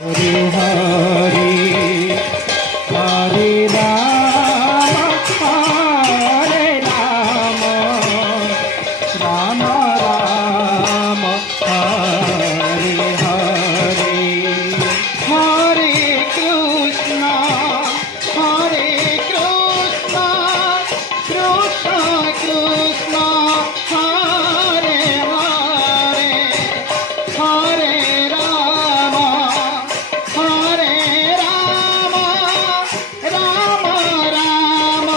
Hare Hare Hare Ram Hare Ram Ram Ram Hare Hare Hare Krishna Hare Krishna Krishna Krishna Hare Hare Hare Ram Hare Ram Ram Ram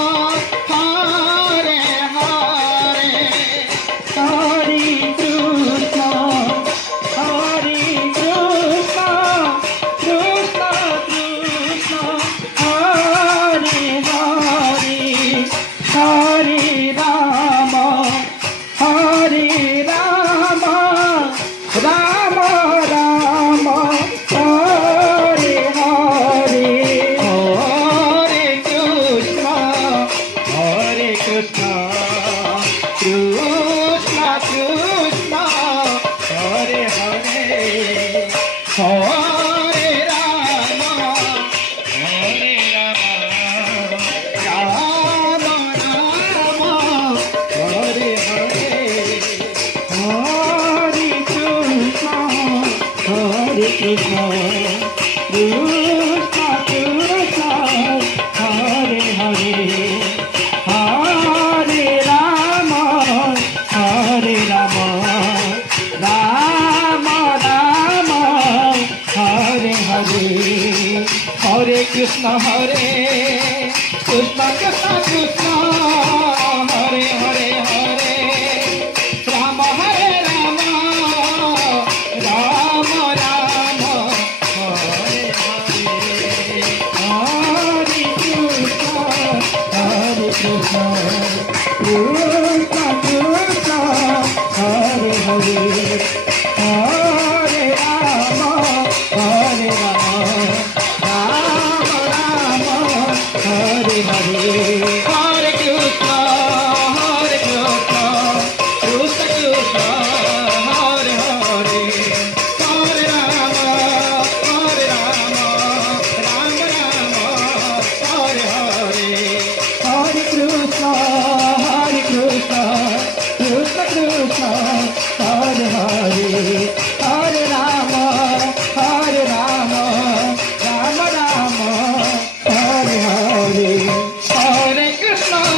Hare Hare Hare Krishna Hare Krishna Krishna Krishna Hare Hare Hare Ram Hare Ram Ram Ram Hare Hare Hare Krishna Krishna Krishna Hare Hare Hare Ram Ram Ram Hare Hare Hare Krishna Krishna Krishna Hare Hare Hare Ram Ram Ram Hare Hare Hare Krishna Krishna Krishna